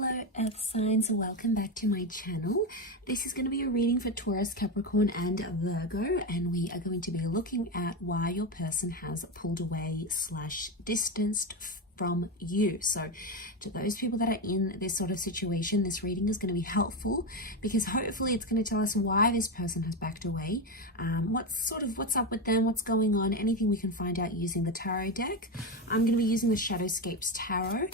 Hello Earth signs, welcome back to my channel. This is going to be a reading for Taurus, Capricorn and Virgo, and we are going to be looking at why your person has pulled away / distanced from you. So to those people that are in this sort of situation, this reading is going to be helpful because hopefully it's going to tell us why this person has backed away, what's up with them, what's going on, anything we can find out using the tarot deck. I'm going to be using the Shadowscapes Tarot.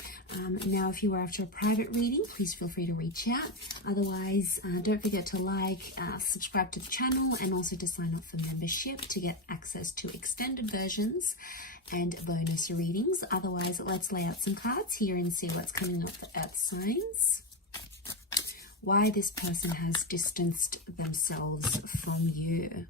Now if you are after a private reading, please feel free to reach out. Otherwise, don't forget to like, subscribe to the channel, and also to sign up for membership to get access to extended versions and bonus readings. Otherwise, let's lay out some cards here and see what's coming up for Earth signs. Why this person has distanced themselves from you.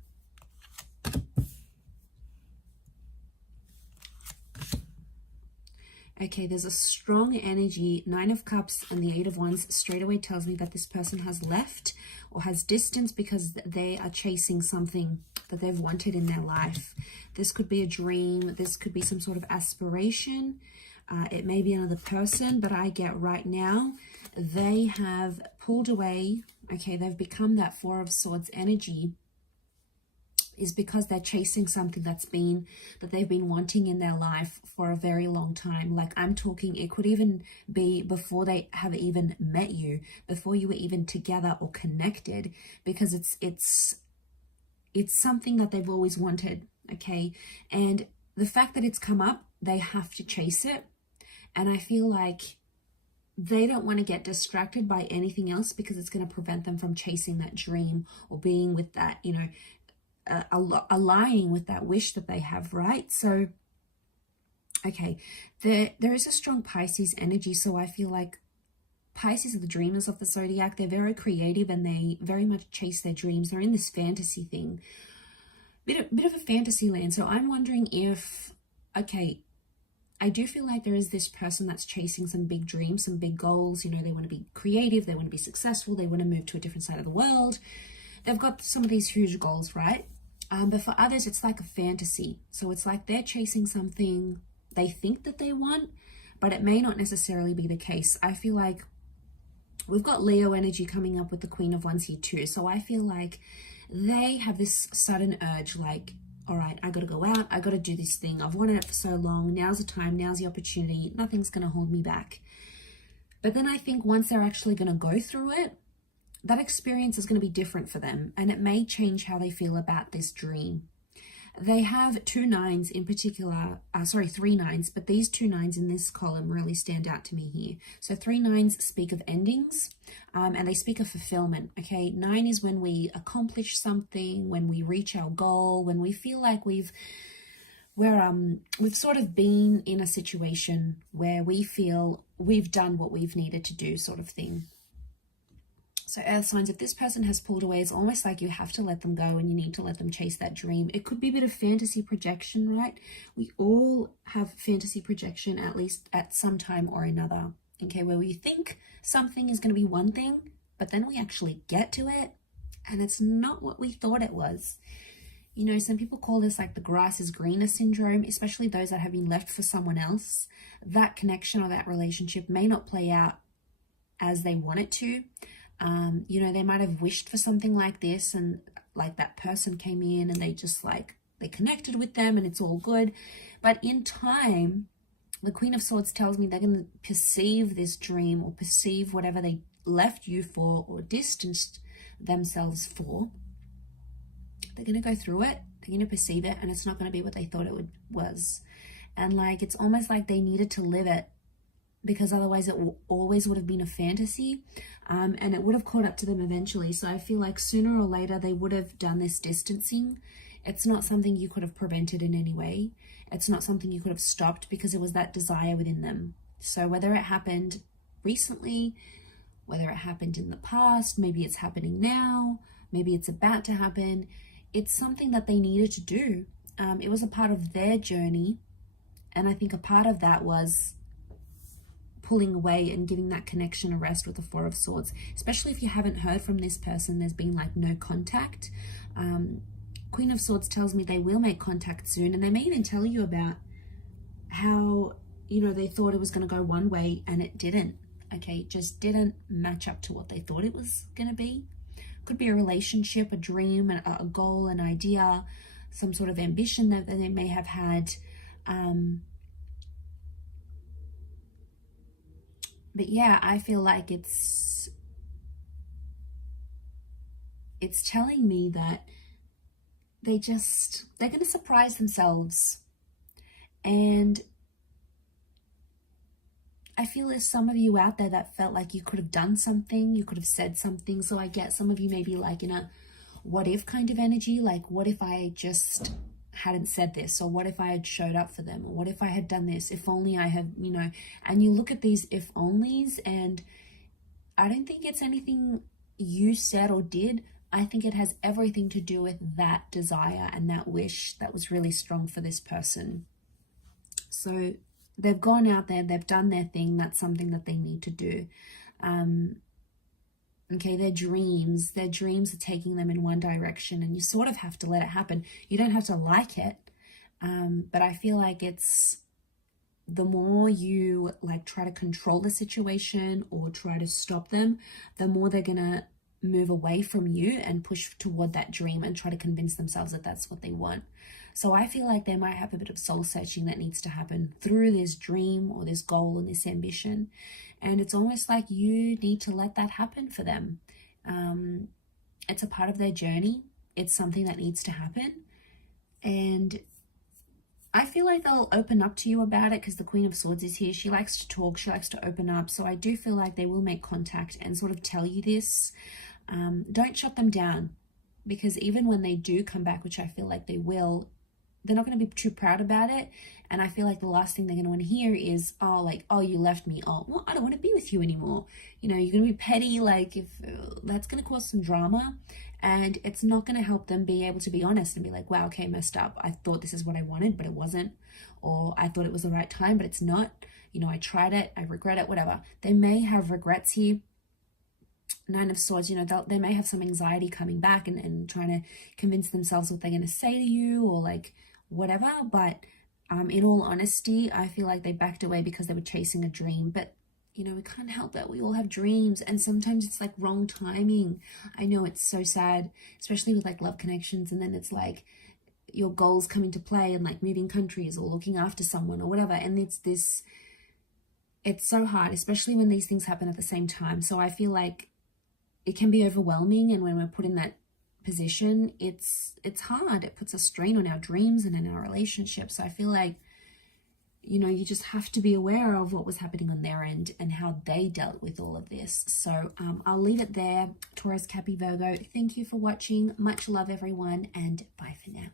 Okay, there's a strong energy. 9 of Cups and the 8 of Wands straight away tells me that this person has left or has distanced because they are chasing something that they've wanted in their life. This could be a dream. This could be some sort of aspiration. It may be another person, but I get right now they have pulled away. Okay, they've become that 4 of Swords energy is because they're chasing something that they've been wanting in their life for a very long time. Like I'm talking, it could even be before they have even met you, before you were even together or connected, because it's something that they've always wanted. Okay, and the fact that it's come up, they have to chase it. And I feel like they don't want to get distracted by anything else because it's going to prevent them from chasing that dream or being with that, you know, aligning with that wish that they have, right? So okay, there is a strong Pisces energy. So I feel like Pisces are the dreamers of the zodiac. They're very creative and they very much chase their dreams. They're in this fantasy thing, bit of a fantasy land. So I'm wondering if, okay, I do feel like there is this person that's chasing some big dreams, some big goals. You know, they want to be creative, they want to be successful, they want to move to a different side of the world. They've got some of these huge goals, right? But for others, it's like a fantasy. So it's like they're chasing something they think that they want, but it may not necessarily be the case. I feel like we've got Leo energy coming up with the Queen of Wands here too. So I feel like they have this sudden urge, like, all right, I got to go out. I got to do this thing. I've wanted it for so long. Now's the time. Now's the opportunity. Nothing's going to hold me back. But then I think once they're actually going to go through it, that experience is going to be different for them, and it may change how they feel about this dream. They have 2 9s in particular, 3 9s, but these 2 9s in this column really stand out to me here. So 3 9s speak of endings, and they speak of fulfillment. Okay, 9 is when we accomplish something, when we reach our goal, when we feel like we've sort of been in a situation where we feel we've done what we've needed to do, sort of thing. So Earth signs, if this person has pulled away, it's almost like you have to let them go and you need to let them chase that dream. It could be a bit of fantasy projection, right? We all have fantasy projection, at least at some time or another. Okay, where we think something is going to be one thing, but then we actually get to it and it's not what we thought it was. You know, some people call this like the grass is greener syndrome, especially those that have been left for someone else. That connection or that relationship may not play out as they want it to. You know, they might have wished for something like this, and like that person came in and they just like, they connected with them and it's all good. But in time, the Queen of Swords tells me they're going to perceive this dream or perceive whatever they left you for or distanced themselves for. They're going to go through it, they're going to perceive it, and it's not going to be what they thought it was. And like, it's almost like they needed to live it, because otherwise it always would have been a fantasy, and it would have caught up to them eventually. So I feel like sooner or later they would have done this distancing. It's not something you could have prevented in any way. It's not something you could have stopped because it was that desire within them. So whether it happened recently, whether it happened in the past, maybe it's happening now, maybe it's about to happen, it's something that they needed to do. It was a part of their journey, and I think a part of that was pulling away and giving that connection a rest with the 4 of Swords. Especially if you haven't heard from this person, there's been like no contact. Queen of Swords tells me they will make contact soon, and they may even tell you about how, you know, they thought it was going to go one way and it didn't. okay? It just didn't match up to what they thought it was going to be. Could be a relationship, a dream, a goal, an idea, some sort of ambition that they may have had. But yeah, I feel like it's telling me that they're going to surprise themselves. And I feel there's some of you out there that felt like you could have done something, you could have said something. So I get some of you maybe like in a what if kind of energy, like what if I just hadn't said this, or what if I had showed up for them, or what if I had done this, if only I had, you know. And you look at these if onlys, and I don't think it's anything you said or did. I think it has everything to do with that desire and that wish that was really strong for this person. So they've gone out there, they've done their thing. That's something that they need to do. Okay, their dreams are taking them in one direction, and you sort of have to let it happen. You don't have to like it, but I feel like it's the more you like try to control the situation or try to stop them, the more they're gonna move away from you and push toward that dream and try to convince themselves that that's what they want. So I feel like they might have a bit of soul searching that needs to happen through this dream or this goal and this ambition. And it's almost like you need to let that happen for them. It's a part of their journey. It's something that needs to happen. And I feel like they'll open up to you about it because the Queen of Swords is here. She likes to talk. She likes to open up. So I do feel like they will make contact and sort of tell you this. Don't shut them down, because even when they do come back, which I feel like they will, they're not going to be too proud about it. And I feel like the last thing they're going to want to hear is, oh, like, oh, you left me. Oh, well, I don't want to be with you anymore. You know, you're going to be petty. Like, if that's going to cause some drama, and it's not going to help them be able to be honest and be like, wow, okay, messed up. I thought this is what I wanted, but it wasn't. Or I thought it was the right time, but it's not. You know, I tried it. I regret it, whatever. They may have regrets here. Nine of Swords, you know, they may have some anxiety coming back and trying to convince themselves what they're going to say to you or like whatever. But in all honesty, I feel like they backed away because they were chasing a dream. But, you know, we can't help that. We all have dreams, and sometimes it's like wrong timing. I know, it's so sad, especially with like love connections. And then it's like your goals come into play and like moving countries or looking after someone or whatever. And it's so hard, especially when these things happen at the same time. So I feel like it can be overwhelming, and when we're put in that position, it's hard. It puts a strain on our dreams and in our relationships. So I feel like, you know, you just have to be aware of what was happening on their end and how they dealt with all of this. So I'll leave it there. Taurus, Cappy, Virgo, thank you for watching. Much love, everyone, and bye for now.